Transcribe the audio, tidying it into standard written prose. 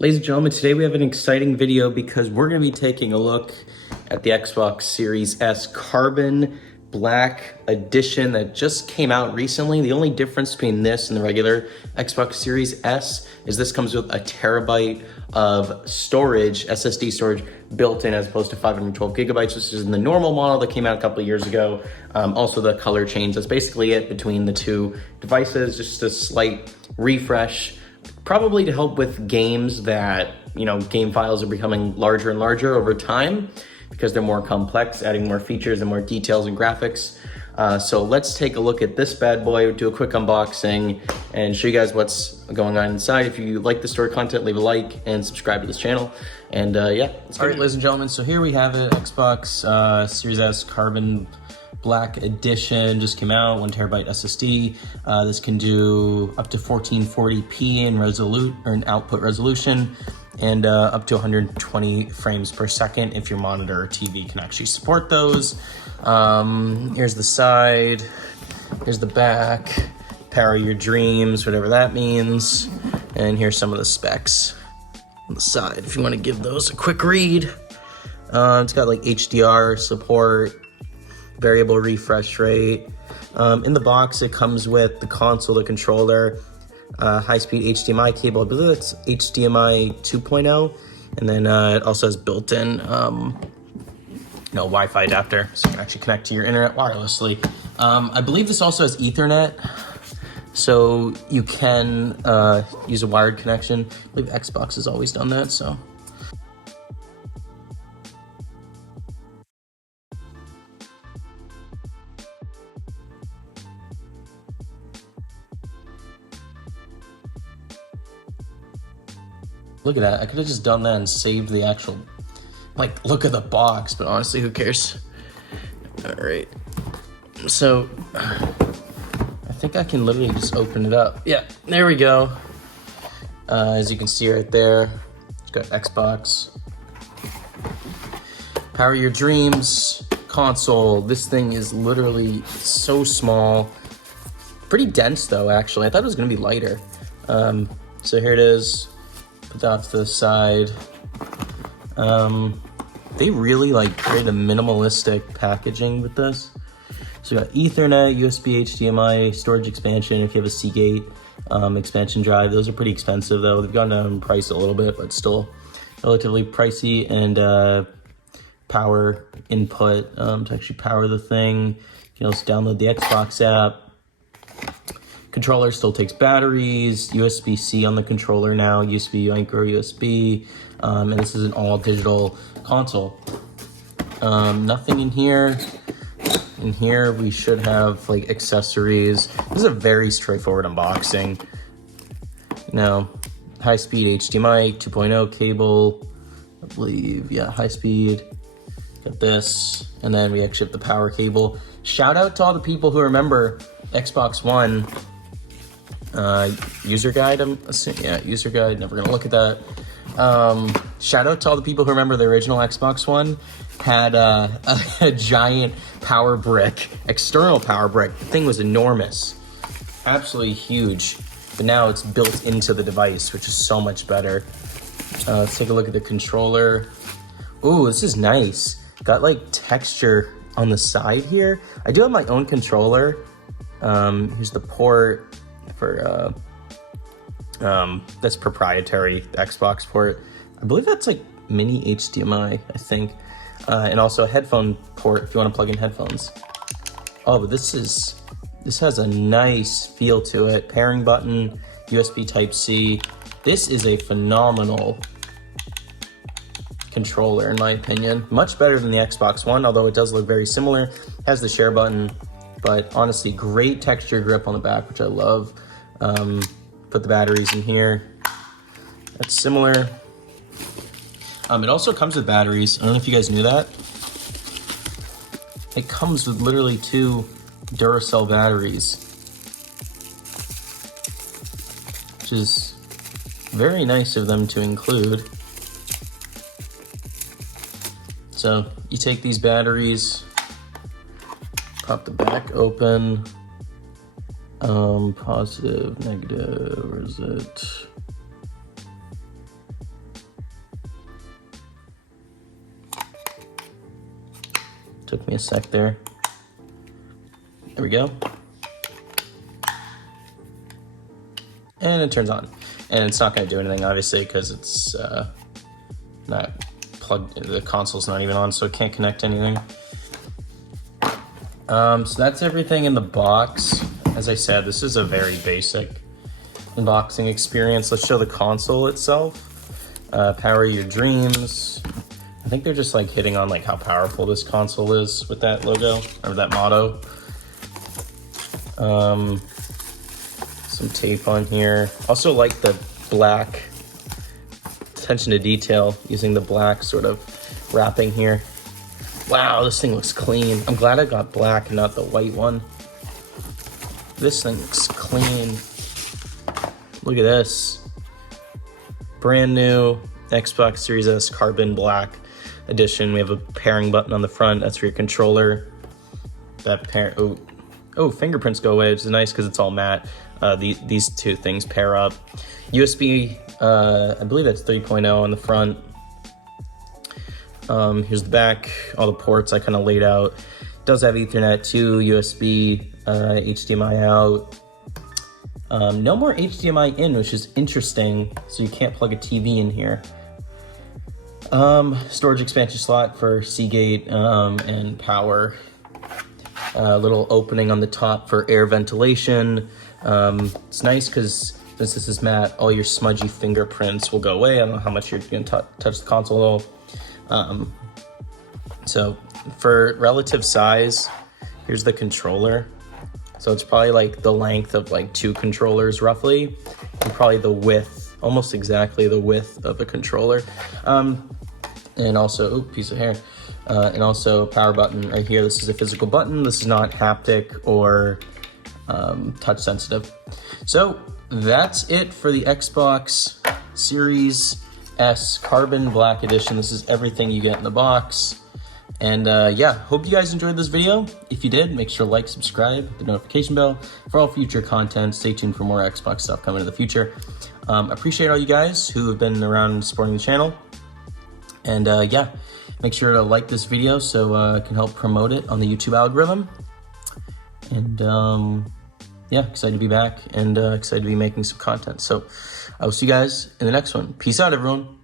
Ladies and gentlemen, today we have an exciting video because we're going to be taking a look at the Xbox Series S Carbon Black Edition that just came out recently. The only difference between this and the regular Xbox Series S is this comes with a terabyte of storage, SSD storage, built in as opposed to 512 gigabytes, which is in the normal model that came out a couple of years ago. Also the color change, that's basically it between the two devices, just a slight refresh. Probably to help with games that, game files are becoming larger and larger over time because they're more complex, adding more features and more details and graphics. So let's take a look at this bad boy, do a quick unboxing, and show you guys what's going on inside. If you like the story content, leave a like and subscribe to this channel. And yeah, let's go. All right, ladies and gentlemen, so here we have it, Xbox Series S Carbon Black Edition just came out, 1 terabyte SSD. This can do up to 1440p in output resolution, and up to 120 frames per second if your monitor or TV can actually support those. Here's the side, here's the back, power your dreams, whatever that means. And here's some of the specs on the side if you want to give those a quick read. It's got like HDR support, variable refresh rate. In the box, it comes with the console, the controller, high-speed HDMI cable. I believe it's HDMI 2.0, and then it also has built-in Wi-Fi adapter, so you can actually connect to your internet wirelessly. I believe this also has Ethernet, so you can use a wired connection. I believe Xbox has always done that, so. Look at that, I could have just done that and saved the actual, look at the box, but honestly, who cares? All right, so I think I can literally just open it up. Yeah, there we go. As you can see right there, it's got Xbox, power your dreams, console. This thing is literally so small, pretty dense though, actually. I thought it was gonna be lighter. So here it is. Put that off to the side. They really created a minimalistic packaging with this. So we got Ethernet, USB, HDMI, storage expansion if you have a Seagate expansion drive. Those are pretty expensive though. They've gone down in price a little bit, but still relatively pricey. And power input to actually power the thing. You can also download the Xbox app. Controller still takes batteries, USB-C on the controller now, USB, micro USB, and this is an all-digital console. Nothing in here. In here, we should have accessories. This is a very straightforward unboxing. Now, high-speed HDMI 2.0 cable, I believe, yeah, high-speed. Got this, and then we actually have the power cable. Shout out to all the people who remember Xbox One. User guide, I'm assuming, yeah, user guide, never gonna look at that. Shout out to all the people who remember the original Xbox One had a giant power brick, external power brick. The thing was enormous, absolutely huge, but now it's built into the device, which is so much better. Let's take a look at the controller. Ooh, this is nice. Got texture on the side here. I do have my own controller. Here's the port for that's proprietary Xbox port. I believe that's mini HDMI, I think, and also a headphone port if you want to plug in headphones. Oh, but this has a nice feel to it. Pairing button, USB Type-C. This is a phenomenal controller in my opinion. Much better than the Xbox One, although it does look very similar. Has the share button, but honestly, great texture grip on the back, which I love. Put the batteries in here. That's similar. It also comes with batteries. I don't know if you guys knew that. It comes with literally 2 Duracell batteries, which is very nice of them to include. So you take these batteries, pop the back open, positive, negative, where is it? Took me a sec there. There we go. And it turns on. And it's not going to do anything, obviously, because it's not plugged. The console's not even on, so it can't connect to anything. So that's everything in the box. As I said, this is a very basic unboxing experience. Let's show the console itself. Power your dreams. I think they're just like hitting on like how powerful this console is with that logo or that motto. Some tape on here. Also like the black attention to detail using the black sort of wrapping here. Wow, this thing looks clean. I'm glad I got black and not the white one. This thing looks clean. Look at this. Brand new Xbox Series S Carbon Black Edition. We have a pairing button on the front. That's for your controller. That pair. Oh, fingerprints go away, which is nice because it's all matte. These two things pair up. USB, I believe that's 3.0 on the front. Here's the back, all the ports I kind of laid out. It does have Ethernet 2, USB, HDMI out. No more HDMI in, which is interesting, so you can't plug a TV in here. Storage expansion slot for Seagate and power. Little opening on the top for air ventilation. It's nice because since this is matte, all your smudgy fingerprints will go away. I don't know how much you're going to touch the console though. So for relative size, here's the controller. So it's probably like the length of like 2 controllers roughly, and probably the width, almost exactly the width of a controller. And also, piece of hair. And also power button right here. This is a physical button. This is not haptic or touch sensitive. So that's it for the Xbox Series S Carbon Black Edition. This is everything you get in the box. And yeah, hope you guys enjoyed this video. If you did, make sure to like, subscribe, hit the notification bell for all future content. Stay tuned for more Xbox stuff coming in the future. Appreciate all you guys who have been around supporting the channel. And yeah, make sure to like this video so I can help promote it on the YouTube algorithm. And yeah, excited to be back and excited to be making some content. So I will see you guys in the next one. Peace out, everyone.